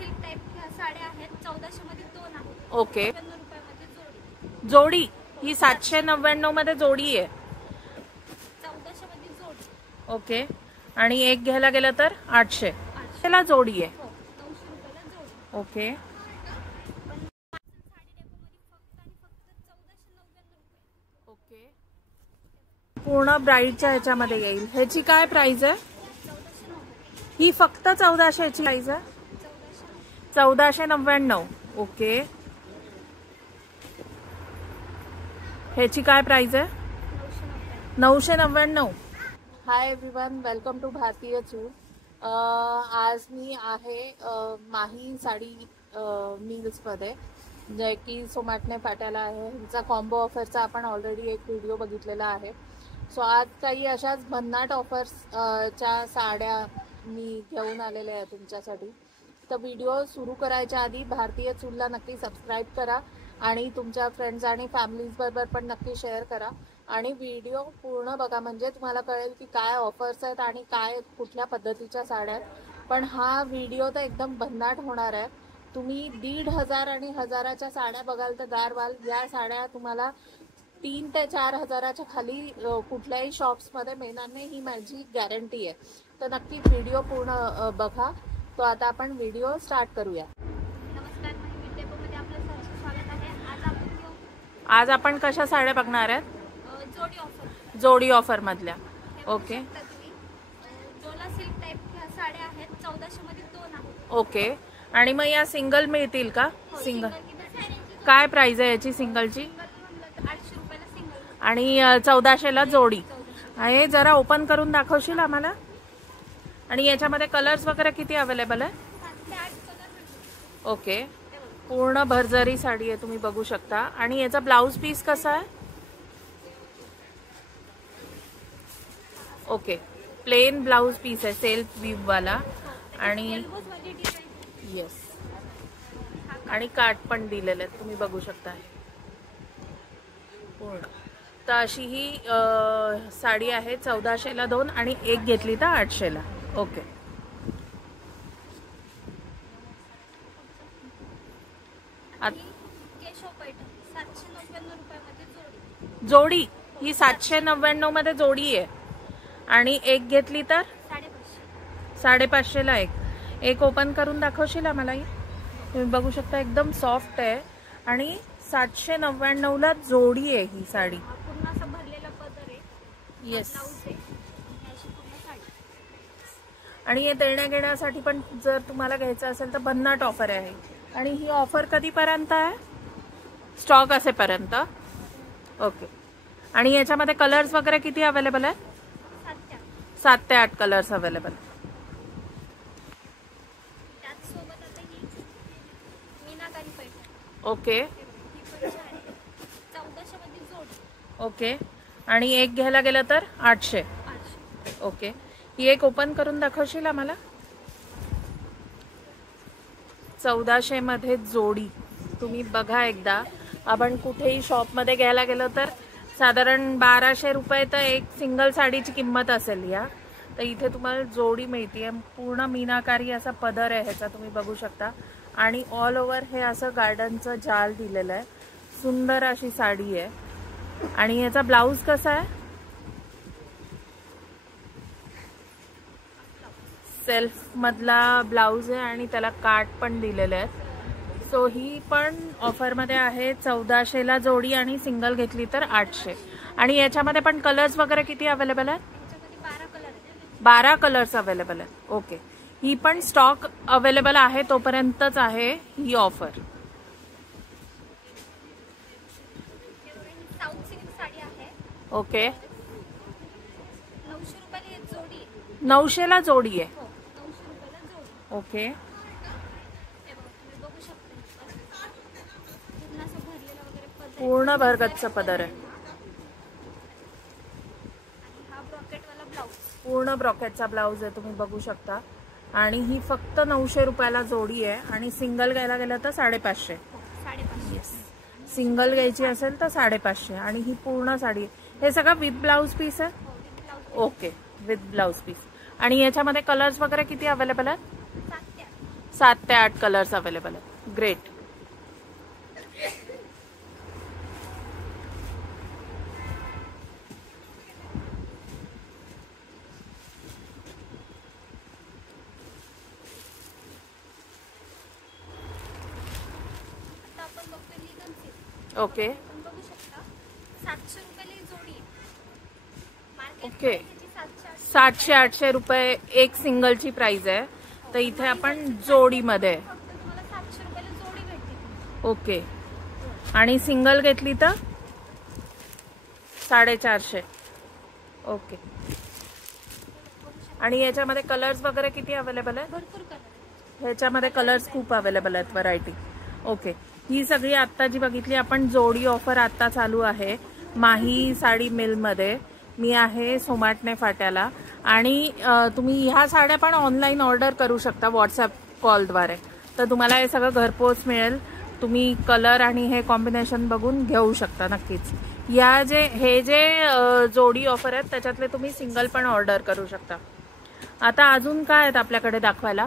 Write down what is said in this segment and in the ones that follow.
Silk type साड्या आहेत 1400 मध्ये 2 आहेत. ओके. 99 रुपयामध्ये जोडी. जोडी ही 799 मध्ये जोडी आहे. 1400 मध्ये जोडी. ओके. आणि एक घ्यायला गेलं तर 800 ला जोडी आहे. 900 रुपयाला जोडी. ओके. ओके. पूर्ण ब्राईडच्या ह्याच्यामध्ये येईल. ह्याची काय प्राइस आहे? ही फक्त 1400 ची प्राइस आहे. 1499. ओके. ह्याची काय प्राइस आहे? 999. हाय एव्हरीवन, वेलकम टू भारतीय चूल. आज मी आहे माही साडी मिल्स मध्ये, जे की सोमाटणे फाट्याला आहे. ह्याचा कॉम्बो ऑफरचा आपण ऑलरेडी एक व्हिडिओ बघितलेला आहे. सो आज काही अशाच भन्नाट ऑफर्स च्या साड्या मी घेऊन आलेले आहे तुमच्यासाठी. तर व्हिडिओ सुरू करायच्या आधी भारतीय चूलला नक्की सबस्क्राईब करा आणि तुमच्या फ्रेंड्स आणि फॅमिलीज बरोबर पण नक्की शेअर करा. आणि व्हिडिओ पूर्ण बघा, म्हणजे तुम्हाला कळेल की काय ऑफर्स आहेत आणि काय कुठल्या पद्धतीच्या साड्या आहेत. पण हा व्हिडिओ तर एकदम भन्नाट होणार आहे. तुम्ही 1500 आणि 1000च्या साड्या बघाल तर गार व्हाल. या साड्या तुम्हाला 3 ते 4 हजाराच्या खाली कुठल्याही शॉप्समध्ये मिळणार नाही, ही माझी गॅरंटी आहे. तर नक्की व्हिडिओ पूर्ण बघा. तो आता आपण व्हिडिओ स्टार्ट करूया. नमस्कार, माही डेपोमध्ये आपलं सहर्ष स्वागत आहे. आज आपण कशा साड्या बघणार आहेत? जोडी ऑफर. जोडी ऑफर मधल्या. ओके. जोला सिल्क टाइप साड्या आहेत 1400 मध्ये 2 आहेत. ओके. आणि मग या सिंगल मिळतील का? सिंगल काय प्राइस आहे याची सिंगलची? 800 रुपयाला सिंगल आणि 1400 ला जोडी आहे. जरा ओपन करून दाखवशील आम्हाला? आणि याच्यामध्ये कलर्स वगैरे किती अवेलेबल आहे? 7 ते 8 कलर. ओके. पूर्ण भरजरी साडी आहे, तुम्ही बघू शकता. आणि याचा ब्लाउज पीस कसा आहे? ओके. प्लेन ब्लाउज पीस आहे, सेल्फ वीव वाला. आणि येस, आणि काट पण दिलेले आहेत, तुम्ही बघू शकता. पूर्ण तर अशी ही साडी आहे. 1400 ला 2 आणि एक घेतली तर 800 ला. ओके. जोडी ही 799 मध्ये जोडी आहे. आणि एक घेतली तर 550 ला एक ओपन करून दाखवशील आम्हाला? तुम्ही बघू शकता, एकदम सॉफ्ट आहे आणि 799 ला जोडी आहे ही साडी. पूर्ण असं भरलेला पदर आहे. येस. आणि हे देण्या घेण्यासाठी पण जर तुम्हाला घ्यायचं असेल तर भन्नाट ऑफर आहे. आणि ही ऑफर कधीपर्यंत आहे? स्टॉक असेपर्यंत. ओके. आणि याच्यामध्ये कलर्स वगैरे किती अवेलेबल आहे? 7 ते 8 कलर्स अवेलेबल. ओके. ओके. आणि एक घ्यायला गेलं तर 800. ओके. ही एक ओपन करून दाखवशील आम्हाला? 1400 मध्ये जोडी. तुम्ही बघा एकदा. आपण कुठेही शॉपमध्ये घ्यायला गेलो तर साधारण 1200 रुपये तर एक सिंगल साडीची किंमत असेल. या तर इथे तुम्हाला जोडी मिळते. पूर्ण मीनाकारी असा पदर आहे ह्याचा, तुम्ही बघू शकता. आणि ऑल ओव्हर हे असं गार्डनचं जाल दिलेलं आहे. सुंदर अशी साडी आहे. आणि याचा ब्लाउज कसा आहे? सेल्फ मधला ब्लाउज आहे आणि त्याला काट पण दिलेले आहेत. सो ही पण ऑफर मध्ये आहे. 1400 ला जोडी आणि सिंगल घेतली तर 800. आणि याच्यामध्ये पण कलर्स वगैरे किती अवेलेबल आहेत? 12 कलर्स अवेलेबल आहेत. ओके. ही पण स्टॉक अवेलेबल आहे तोपर्यंतच आहे ही ऑफर. ओके. 900 ला जोडी आहे. ओके. पूर्ण भरगच्च पदर आहे. पूर्ण ब्रॉकेटचा ब्लाउज आहे, तुम्ही बघू शकता. आणि ही फक्त 900 रुपयाला जोडी आहे. आणि सिंगल घ्यायला गेलं तर 550. सिंगल घ्यायची असेल तर 550. आणि ही पूर्ण साडी हे सगळं विथ ब्लाउज पीस आहे. ओके. With blouse piece. आणि याच्यामध्ये कलर्स वगैरे किती अवेलेबल आहेत? 7 ते 8 कलर्स अवेलेबल आहेत. ग्रेट. आता आपण बघतोय लिनन सिल्क. ओके आपण बघू शकता 700 रुपयाला ही जोडी आहे. Market okay. त्याची 700-800 रुपये एक सिंगलची प्राइस आहे. तर इथे आपण जोडीमध्ये फक्त तुम्हाला 700 रुपयाला जोडी भेटते. ओके. आणि सिंगल घेतली तर 450. ओके. आणि याच्यामध्ये कलर्स वगैरे किती अवेलेबल आहे? भरपूर कलर आहेत. ह्याच्यामध्ये कलर्स खूप अवेलेबल आहेत, व्हरायटी. ओके. ही सगळी आत्ता जी बघितली आपण जोडी ऑफर आत्ता चालू आहे माही साडी मिलमध्ये. मी आहे सोमाटणे फाट्याला. आणि तुम्ही ह्या साड्या पण ऑनलाईन ऑर्डर करू शकता व्हॉट्सअप कॉलद्वारे. तर तुम्हाला हे सगळं घरपोच मिळेल. तुम्ही कलर आणि हे कॉम्बिनेशन बघून घेऊ शकता नक्कीच. हे जे जोडी ऑफर आहेत त्याच्यातले तुम्ही सिंगल पण ऑर्डर करू शकता. आता अजून काय आहेत आपल्याकडे दाखवायला?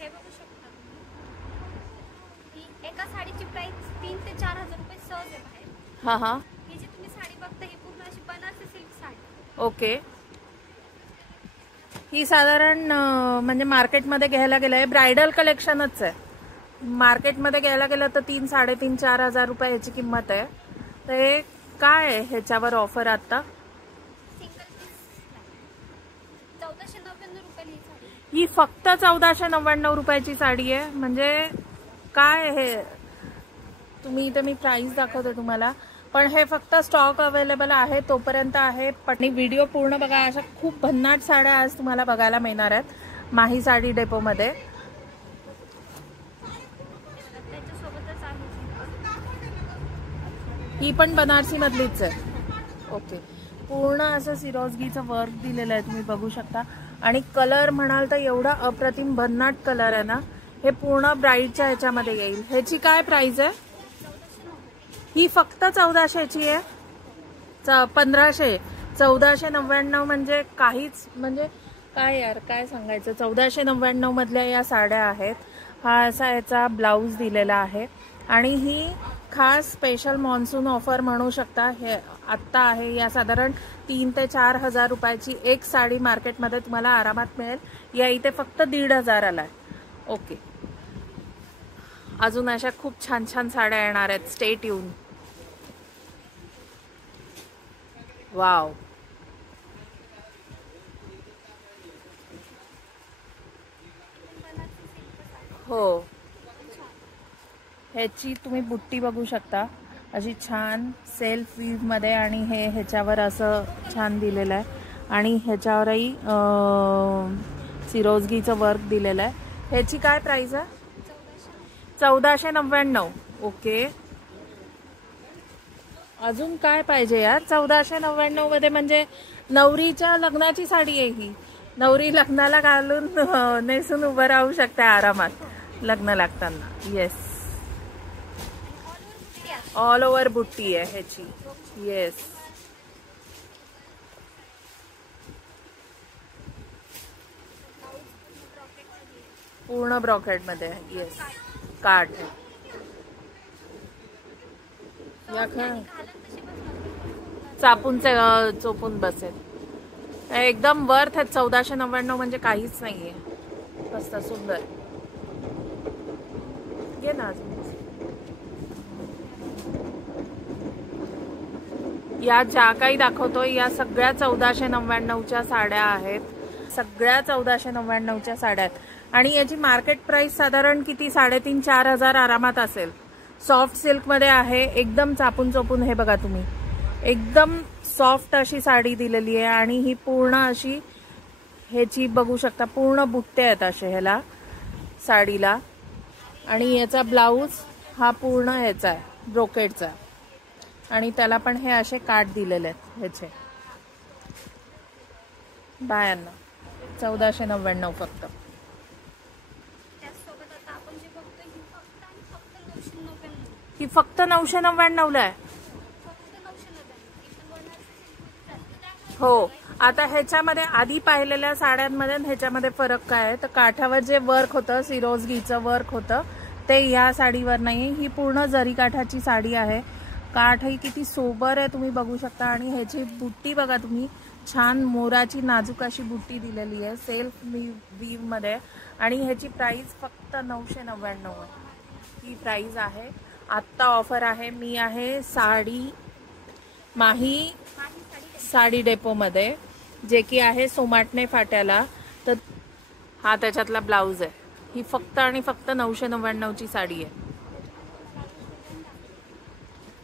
हे बघू शकता. ही एका साडीची प्राइस 3 ते 4000 रुपये सहज आहे बाहेर. हा हा. ही जी तुम्ही साडी बघता ही पूर्ण अशी बनारसी सिल्क साडी. ओके. ही साधारण म्हणजे मार्केटमध्ये घ्यायला गेलं आहे ब्रायडल कलेक्शनच आहे. मार्केटमध्ये घ्यायला गेलं तर 3, 3.5, 4,000 रुपये ह्याची किंमत आहे. तर हे काय आहे ह्याच्यावर ऑफर आता? सिंगल पीस 1499 रुपयाला ही साडी. ही फक्त 1499 रुपयाची साडी आहे. म्हणजे काय हे तुम्ही इथे मी प्राइस दाखवते तुम्हाला. पण हे फक्त स्टॉक अवेलेबल आहे तोपर्यंत आहे. पण व्हिडिओ पूर्ण बघा. अशा खूप भन्नाट साड्या आज तुम्हाला बघायला मिळणार आहेत माही साडी डेपोमध्ये. त्याच्यासोबतच आहे ही पण बनारसी मधलीच आहे. ओके. पूर्ण असं सिरोजगीचं वर्क दिलेलं आहे तुम्ही बघू शकता. आणि कलर म्हणाल तर एवढा अप्रतिम भन्नाट कलर आहे ना. हे पूर्ण ब्राईडच्या ह्याच्यामध्ये येईल. ह्याची काय प्राइस आहे? ही फक्त 1400ची आहे. 1500. 1499 म्हणजे काहीच, म्हणजे काय यार काय सांगायचं. 1499 मधल्या या साड्या आहेत. हा असा याचा ब्लाऊज दिलेला आहे. आणि ही खास स्पेशल मॉन्सून ऑफर म्हणू शकता. हे आत्ता आहे. या साधारण 3 ते 4,000 रुपयाची एक साडी मार्केटमध्ये तुम्हाला आरामात मिळेल. या इथे फक्त 1,500 आहे. ओके. अजून अशा खूप छान छान साड्या येणार आहेत. Stay tune. वाव. हो. ह्याची तुम्ही बुट्टी बघू शकता. अशी छान सेल्फ वीव मध्ये. आणि हे ह्याच्यावर असं छान दिलेलं आहे. आणि ह्याच्यावरही सिरोजगीचं वर्क दिलेलं आहे. ह्याची काय प्राइस आहे? 1499. ओके. अजून काय पाहिजे यार? 1499 मध्ये म्हणजे नवरीच्या लग्नाची साडी आहे ही. नवरी लग्नाला घालून नेसून उभं राहू शकते आरामात लग्न लागताना. येस. ऑल ओव्हर बुट्टी आहे ह्याची. येस. पूर्ण ब्रॉकेट मध्ये आहे. येस. कार्ड चापून चोपून बसेल. एकदम वर्थ आहे. 1499 म्हणजे काहीच नाहीये. मस्त सुंदर. घे ना अजून. या ज्या काही दाखवतोय या सगळ्या 1499च्या साड्या आहेत. सगळ्या 1499च्या साड्या आहेत. आणि याची मार्केट प्राइस साधारण किती 3,500-4,000 आरामात असेल. सॉफ्ट सिल्क मध्ये आहे. एकदम चापून चोपून. हे बघा तुम्ही एकदम सॉफ्ट अशी साडी दिलेली आहे. आणि ही पूर्ण अशी ह्याची बघू शकता पूर्ण बुट्टे आहेत असे ह्याला साडीला. आणि याचा ब्लाऊज हा पूर्ण ह्याचा आहे ब्रोकेडचा. आणि त्याला पण हे असे काठ दिलेले आहेत ह्याचे. बायांना 1499 फक्त. ही फक्त 999 ला आहे. हो. आता ह्याच्यामध्ये आधी पाहिलेल्या साड्यांमध्ये आणि ह्याच्यामध्ये फरक काय आहे तर काठावर जे वर्क होतं सिरोजगीचं वर्क होतं ते या साडीवर नाही. ही पूर्ण जरी काठाची साडी आहे. काठ ही किती सोबर आहे तुम्ही बघू शकता आणि ह्याची बुट्टी बघा तुम्ही, छान मोराची नाजूक अशी बुट्टी दिलेली आहे सेल्फ वीव मध्ये आणि ह्याची प्राइस फक्त 999 आहे. ही प्राइस आहे. आत्ता ऑफर आहे. मी आहे माही साडी डेपो मध्ये जे की आहे सोमाटणे फाट्याला. तर हा त्याच्यातला ब्लाउज आहे. ही फक्त आणि फक्त 999 ची साडी आहे.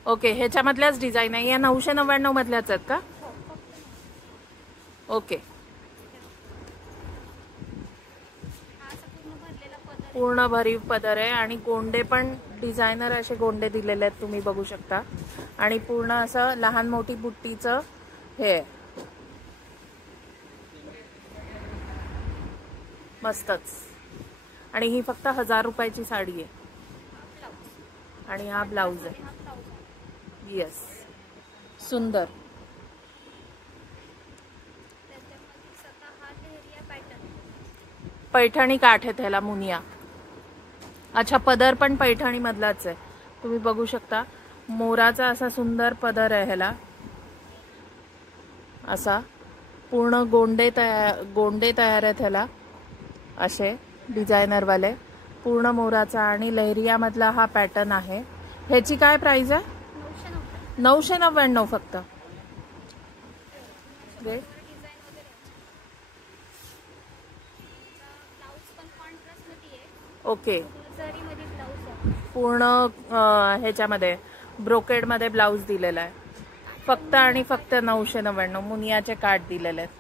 ओके, ह्याच्यामधल्याच डिझाईन आहे या 999 मधल्याच आहेत का? ओके, पूर्ण भरीव पदर आहे आणि गोंडे पण डिझायनर असे गोंडे दिलेले आहेत तुम्ही बघू शकता आणि पूर्ण असं लहान मोठी बुट्टीचं हे आहे. मस्तच. आणि ही फक्त 1000 रुपयाची साडी आहे आणि हा ब्लाउज आहे. येस, सुंदर. पैठणी काठ आहे त्याला, मुनिया. अच्छा, पदर पण पैठणी मधलाच आहे तुम्ही बघू शकता. मोराचा असा सुंदर पदर आहे ह्याला. असा पूर्ण गोंडे तयार आहेत ह्याला असे डिझायनर वाले. पूर्ण मोराचा आणि लहरिया मधला हा पॅटर्न आहे. ह्याची काय प्राइस आहे? 999 फक्त. ओके, पूर्ण ह्याच्यामध्ये ब्रोकेड मध्ये ब्लाउज दिलेला आहे. फक्त आणि फक्त 999. मुनियाचे काठ दिलेले आहेत.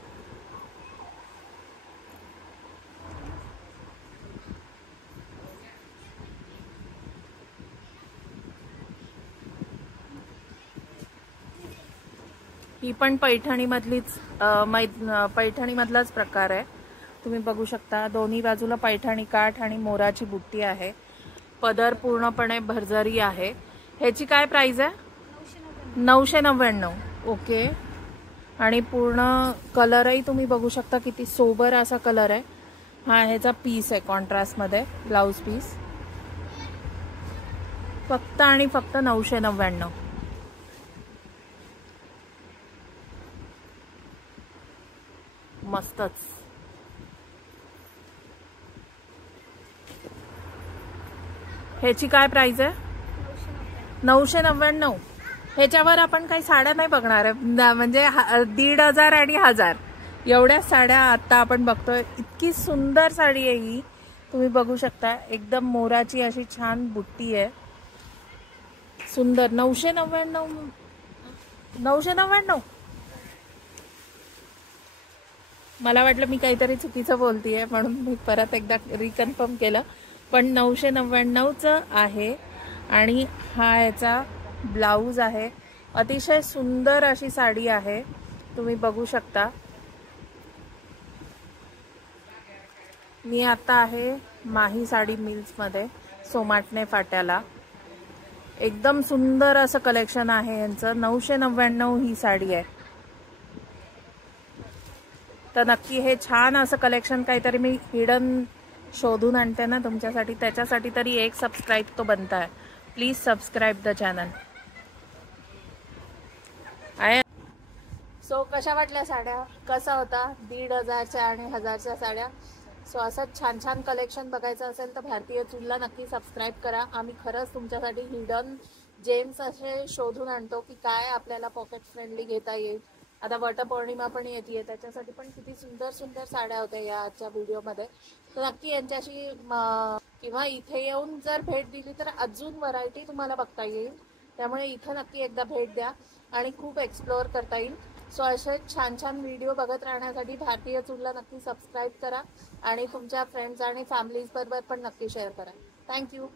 ही पण पैठणी मधलीच पैठणी मधलाच प्रकार आहे तुम्ही बघू शकता. दोन्ही बाजूला पैठणी काठ आणि मोराची बुट्टी आहे. पदर पूर्णपणे भरजरी आहे. ह्याची काय प्राइस आहे? 999. ओके, आणि पूर्ण कलरही तुम्ही बघू शकता किती सोबर असा कलर आहे. हा ह्याचा पीस आहे कॉन्ट्रास्ट मध्ये, ब्लाउज पीस. फक्त आणि फक्त 999. मस्तच. ह्याची काय प्राइस आहे? 999. ह्याच्यावर आपण काही साड्या नाही बघणार आहे. म्हणजे 1500 आणि 1000 एवढ्या साड्या आता आपण बघतोय. इतकी सुंदर साडी आहे ही तुम्ही बघू शकता. एकदम मोराची अशी छान बुट्टी आहे. सुंदर. 999. मला वाटलं मी काहीतरी चुकीचं बोलतीये म्हणून मी परत एकदा रिकन्फर्म केलं. पण 999चं आहे आणि हा याचा ब्लाउज आहे. अतिशय सुंदर अशी साडी आहे तुम्ही बघू शकता. मी आता आहे माही साडी मिल्स मध्ये सोमाटणे फाट्याला. एकदम सुंदर असं कलेक्शन आहे यांचं. 999 ही साडी आहे. तर नक्की हे छान असं कलेक्शन काहीतरी मी हिडन शोधून आणते ना तुमच्यासाठी, त्याच्यासाठी तरी एक सबस्क्राईब तो बनता है. Please subscribe the channel. So कशा वाटल्या साड्या? कसा होता 1500च्या आणि 1000च्या साड्या? सो असंच छान छान कलेक्शन बघायचं असेल तर भारतीय चूलला नक्की सबस्क्राईब करा. आम्ही खरंच तुमच्यासाठी हिडन जेम्स असे शोधून आणतो की काय आपल्याला पॉकेट फ्रेंडली घेता येईल. आता वटपौर्णिमा पण येते, त्याच्यासाठी पण किती सुंदर सुंदर साड्या होत्या या आजच्या व्हिडिओमध्ये. तर नक्की यांच्याशी किंवा इथे येऊन जर भेट दिली तर अजून व्हरायटी तुम्हाला बघता येईल. त्यामुळे इथं नक्की एकदा भेट द्या आणि खूप एक्सप्लोअर करता येईल. सो असे छान छान व्हिडिओ बघत राहण्यासाठी भारतीय चूलला नक्की सबस्क्राईब करा आणि तुमच्या फ्रेंड्स आणि फॅमिलीज बरोबर पण नक्की शेअर करा. थँक्यू.